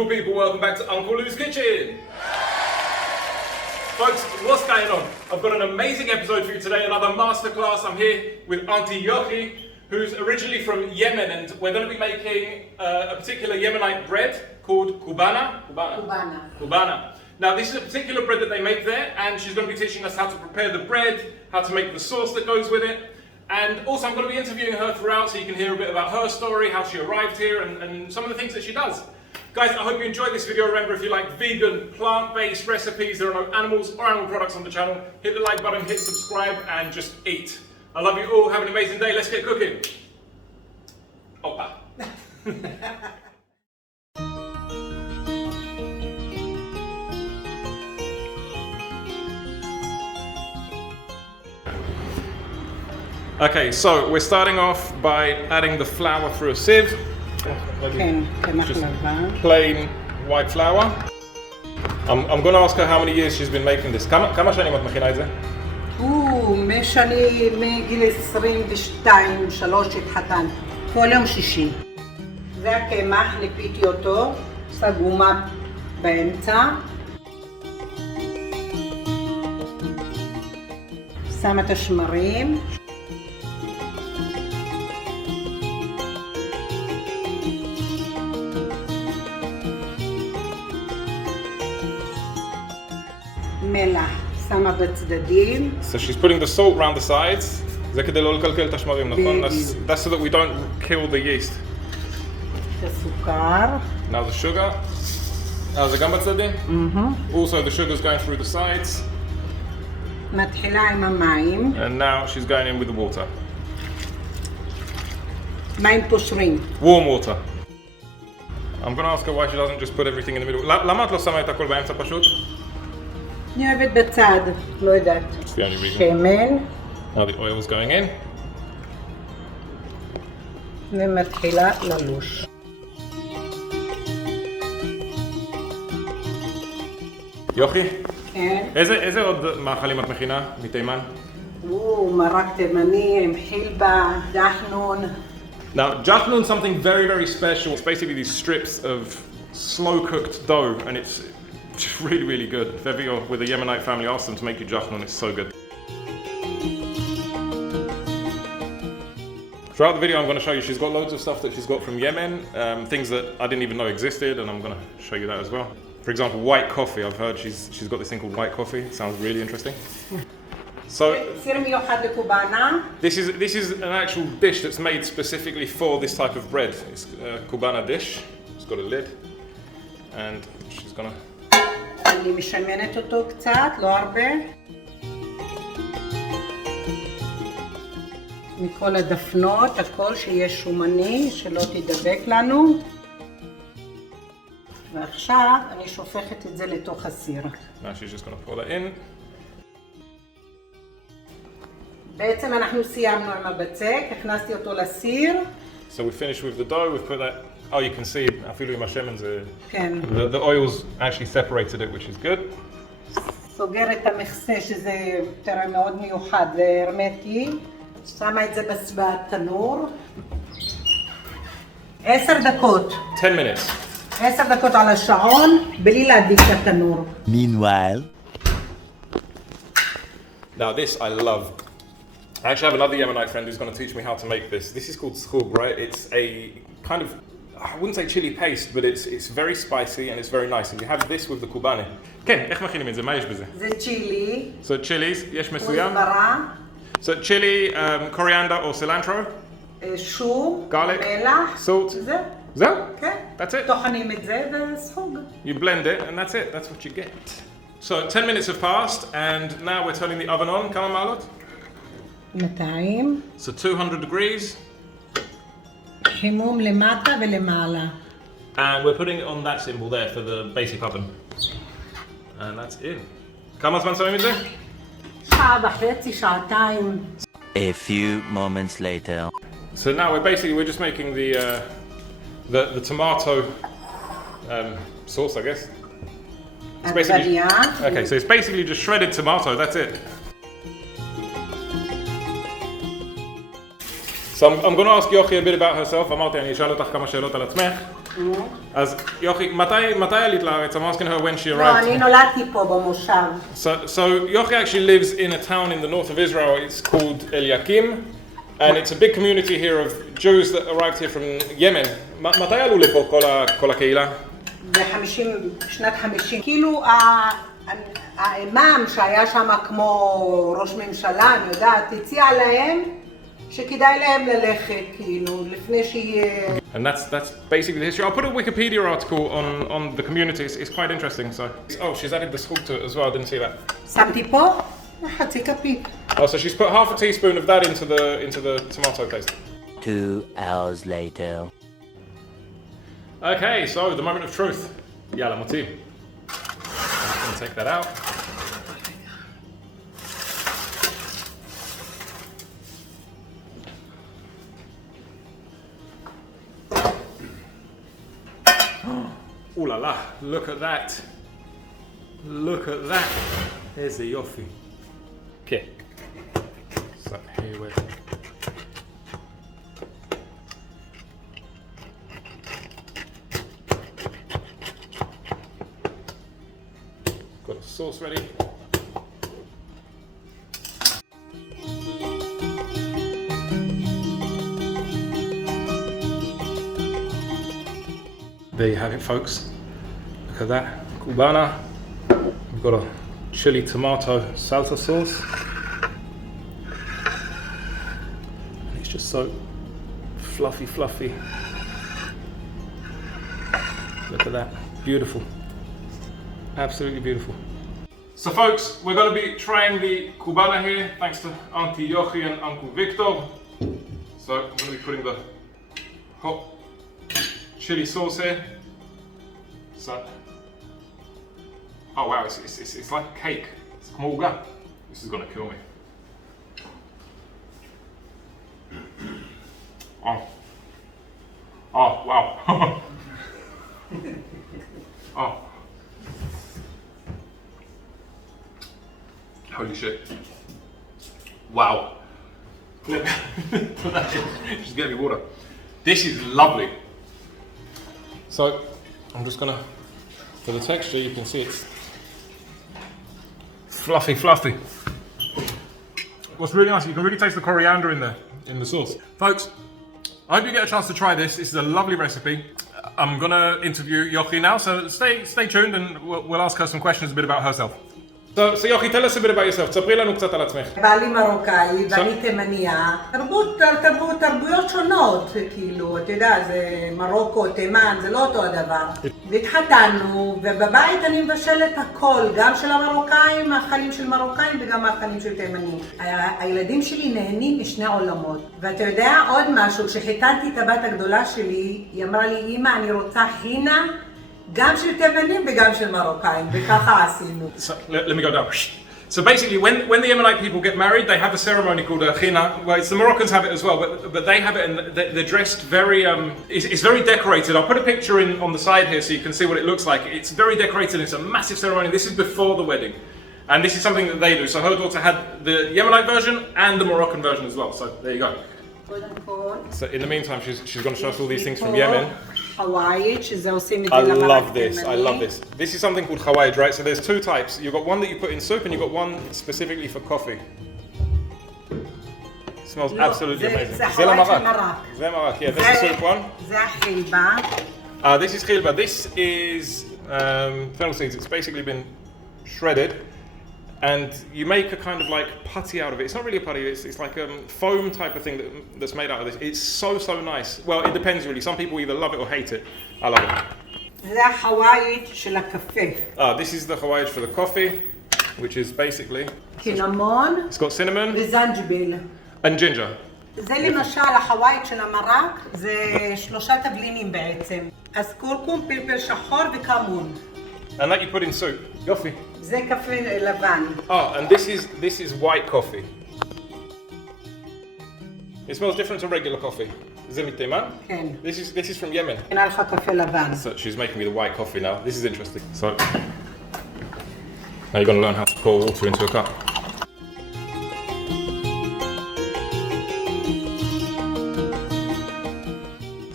beautiful people, welcome back to Uncle Lou's Kitchen. Folks, what's going on? I've got an amazing episode for you today, another masterclass. I'm here with Auntie Yochi, who's originally from Yemen, and we're going to be making a particular Yemenite bread called Kubaneh. Kubaneh. Now, this is a particular bread that they make there, and she's going to be teaching us how to prepare the bread, how to make the sauce that goes with it. And also, I'm going to be interviewing her throughout so you can hear a bit about her story, how she arrived here, and some of the things that she does. Guys, I hope you enjoyed this video. Remember, if you like vegan, plant-based recipes, there are no animals or animal products on the channel, hit the like button, hit subscribe, and just eat. I love you all. Have an amazing day. Let's get cooking. Opa. Okay, so we're starting off by adding the flour through a sieve. Just plain white flour. I'm going to ask her how many years she's been making this. כמה שנים את מכינה את זה? משני מגיל 22-3 התחתנתי. כל יום שישי. זה הקמח, ניפיתי אותו, עושה גומה באמצע. שם את השמרים. מלח, שמה בצדדים. So she's putting the salt around the sides. זה כדי לא לקלקל את השמרים, נכון? That's so that we don't kill the yeast. הסוכר. Now the sugar. Now זה גם בצדדים? Also the sugar's going through the sides. מתחילה עם המים. And now she's going in with the water. מים פושרים. Warm water. I'm going to ask her why she doesn't just put everything in the middle. למה את לא שמה את הכל באמצע פשוט? אני אוהבת בצד, לא יודעת. It's the only reason. שמן. Now the oil's going in. ומתחילה ללוש. יוכי? כן. איזה עוד מאכלים את מכינה מתימן? מרק תימני עם חילבה, ג'חנון. Now, jachnun is something very, very special. It's basically these strips of slow-cooked dough, and it's just really, really good. If ever you're with a Yemenite family, ask them to make you jachnun. It's so good. Throughout the video, I'm going to show you, she's got loads of stuff that she's got from Yemen, things that I didn't even know existed, and I'm going to show you that as well. For example, white coffee. I've heard she's got this thing called white coffee. It sounds really interesting. So this is an actual dish that's made specifically for this type of bread. It's a Kubaneh dish. It's got a lid, and she's gonna. אני משמנת אותו קצת, לא הרבה. מכל הדפנות, הכל שיהיה שומני, שלא תדבק לנו. ועכשיו אני שופכת את זה לתוך הסיר. Now she's just gonna pour that in. בעצם אנחנו סיימנו עם הבצק, הכנסתי אותו לסיר. So we finished with the dough. We've put that. Oh, you can see. אפילו עם השמן זה. כן. The oils actually separated it, which is good. סוגר את המכסה שזה תראה מאוד מיוחד והרמטי. שמה את זה בתנור. 10 דקות. 10 minutes. 10 דקות על השעון, בלי להדליק את התנור. Meanwhile. Now this I love. I actually have another Yemenite friend who's going to teach me how to make this. This is called schub, right? It's a kind of, I wouldn't say chili paste, but it's very spicy and it's very nice. And you have this with the Kubaneh. כן, איך מכינים את זה? מה יש בזה? זה צ'ילי. So chilies, יש מסוים? כוסברה. So chili, coriander or cilantro? שום. Garlic. מלח. Salt. זהו. כן? כן. That's it. טוחנים את זה וסחוג. You blend it and that's it. That's what you get. So 10 minutes have passed and now we're turning the oven on. כמה מעלות? 200. So 200 degrees. חימום למטה ולמעלה. And we're putting it on that symbol there for the basic oven. And that's it. כמה זמן שמים את זה? שעה וחצי, שעתיים. A few moments later. So now we're just making the tomato sauce, I guess. It's basically, okay, so it's basically just shredded tomato, that's it. So I'm going to ask Yochi a bit about herself. אמרתי, אני אשאל אותך כמה שאלות על עצמך. אז יוכי, מתי עלית לארץ? I'm asking her when she לא, arrived. אני נולדתי פה במושב. So Yochi actually lives in a town in the north of Israel. It's called Eliakim, and it's a big community here of Jews that arrived here from Yemen. מתי עלו לפה כל הקהילה? בשנת 50. כאילו האימאם שהיה שם כמו ראש ממשלה, אני יודעת, הציע להם שכדאי להם ללכת, כאילו, לפני שיהיה... And that's basically the history. I'll put a Wikipedia article on the community. It's quite interesting. So, oh, she's added the salt to it as well. I didn't see that. שמתי פה חצי כפית. Oh, so she's put half a teaspoon of that into the tomato paste. 2 hours later. Okay, so the moment of truth. Yalla moti. I'm gonna take that out. Ooh la la, look at that. Look at that. There's the yofi. Okay. So here we're... Got the sauce ready. There you have it, folks. Look at that, Kubaneh. We've got a chili tomato salsa sauce. And it's just so fluffy. Look at that, beautiful. Absolutely beautiful. So folks, we're going to be trying the Kubaneh here, thanks to Auntie Yochi and Uncle Victor. So I'm going to be putting the hot chili sauce here. So, oh wow, it's like a cake. It's kmulga. This is gonna kill me. Oh wow. Oh. Holy shit. Wow. Just get me water. This is lovely. So, I'm just gonna, for the texture, you can see it's fluffy. What's really nice, you can really taste the coriander in there, in the sauce. Folks, I hope you get a chance to try this. This is a lovely recipe. I'm gonna interview Yochi now, so stay tuned and we'll ask her some questions a bit about herself. So Yochi, tell us a bit about yourself. תספרי לנו קצת על עצמך. בעלי מרוקאי ואני תימניה. תרבויות שונות, כאילו, אתה יודע, זה מרוקו, תימן, זה לא אותו הדבר. והתחתנו, ובבית אני מבשלת הכל, גם של המרוקאים, מאכלים של מרוקאים וגם מאכלים של תימנים. הילדים שלי נהנים משני עולמות. ואתה יודע עוד משהו, כשחיתנתי את הבת הגדולה שלי, היא אמרה לי, אמא, אני רוצה חינה, גם של תימנים וגם של מרוקאים, וככה עשינו. Let me go down. So basically, when the Yemenite people get married, they have a ceremony called a khina. Well, the Moroccans have it as well, but they have it, and they're dressed very. It's very decorated. I'll put a picture on the side here so you can see what it looks like. It's very decorated. It's a massive ceremony. This is before the wedding, and this is something that they do. So her daughter had the Yemenite version and the Moroccan version as well. So there you go. So in the meantime, she's going to show us all these things from Yemen. Hawaii, שזה עושים את זה I למרק love this. I תימני. love this. This is something called Hawaii, right? So there's two types. You've got one that you put in soup, and you've got one specifically for coffee. It smells absolutely amazing. זה זה חוואי של למרק. מרק. זה מרק. Yeah, this is soup one. זה החילבה. This is khilba. This is fennel seeds. It's basically been shredded, and you make a kind of like putty out of it. It's not really a putty. It's like a foam type of thing that's made out of this. It's so nice. Well, it depends really. Some people either love it or hate it. I love it. זה החוואית של הקפה. This is the Hawaii for the coffee, which is basically, קינמון it's got cinnamon וזנג'ביל. and ginger. זה למשל החוואית של המרק, זה 3 תבלינים בעצם. אז קורקום, פלפל שחור וכמון. And that you put in soup. Yofi. זה קפה לבן. And this is white coffee. It smells different to regular coffee. זה מתימן? כן. This is from Yemen. נראה לך קפה לבן. So she's making me the white coffee now. This is interesting. So now you're going to learn how to pour water into a cup.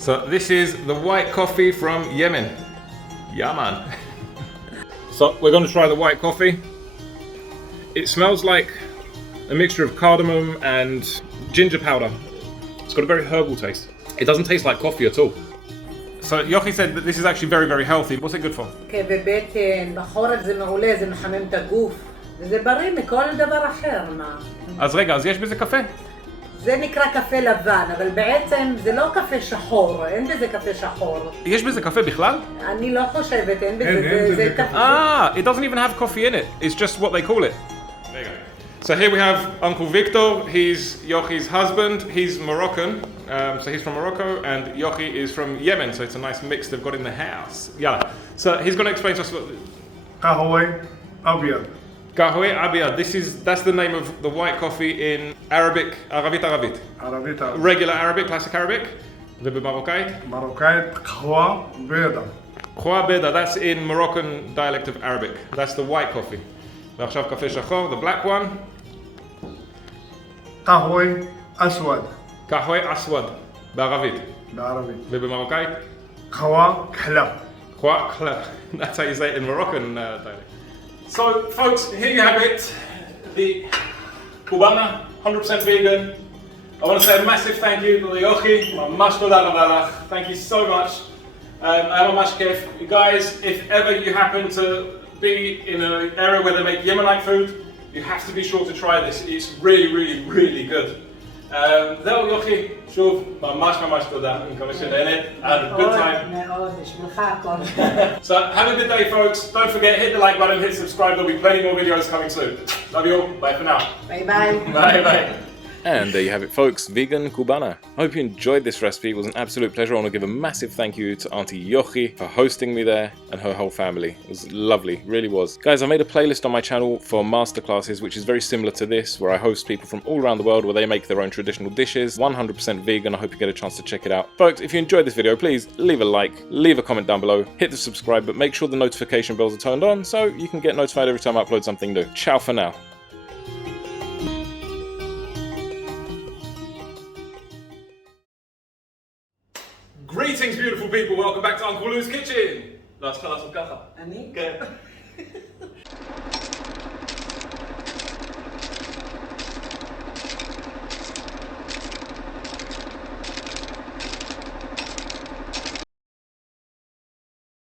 So this is the white coffee from Yemen. Yaman. So we're going to try the white coffee. It smells like a mixture of cardamom and ginger powder. It's got a very herbal taste. It doesn't taste like coffee at all. So Yochi said that this is actually very, very healthy. What's it good for? כאבי בטן, בחורף זה מעולה, זה מחמם את הגוף. וזה בריא מכל דבר אחר, מה? אז רגע, אז יש בזה קפה? זה נקרא קפה לבן, אבל בעצם זה לא קפה שחור, אין בזה קפה שחור. יש בזה קפה בכלל? אני לא חושבת, אין בזה, זה קפה. It doesn't even have coffee in it. It's just what they call it. There you go. So here we have Uncle Victor. He's Yochi's husband. He's Moroccan. So he's from Morocco, and Yochi is from Yemen. So it's a nice mix they've got in the house. Yalla. So he's going to explain to us what. قهوة أبيض. Kahwe Abiyad. That's the name of the white coffee in Arabic, Aravit. عربية Regular Arabic, classic Arabic. ובמרוקאית. مروكاية قهوة بيضة. Khwa Beda, that's in Moroccan dialect of Arabic. That's the white coffee. ועכשיו קפה שחור, the black one. قهوة أسود. Kahwe Aswad, בערבית. بعربي. ובמרוקאית. قهوة كحلة. Khwa Khle. That's how you say it in Moroccan dialect. So, folks, here you have it. The Kubaneh, 100% vegan. I want to say a massive thank you to the Yochi. Mamash toda rabalach. Thank you so much. I'm Mamash Kef. Guys, if ever you happen to be in an area where they make Yemenite food, you have to be sure to try this. It's really, really, really good. זהו יוכי, שוב, ממש תודה, אני מקווה שנהנית, had a good time. מאוד, בשבילך הכל. So have a good day folks, don't forget, hit the like button, hit subscribe, there'll be plenty more videos coming soon. Love you all, bye for now. ביי ביי. Bye bye. And there you have it folks, Vegan Kubaneh. I hope you enjoyed this recipe, it was an absolute pleasure. I want to give a massive thank you to Auntie Yochi for hosting me there and her whole family. It was lovely, really was. Guys, I made a playlist on my channel for masterclasses which is very similar to this, where I host people from all around the world where they make their own traditional dishes, 100% vegan. I hope you get a chance to check it out. Folks, if you enjoyed this video, please leave a like, leave a comment down below, hit the subscribe, but make sure the notification bells are turned on so you can get notified every time I upload something new. Ciao for now. Greetings beautiful people, welcome back to Uncle Lou's Kitchen. לא, צריך לעשות ככה. אני? כן.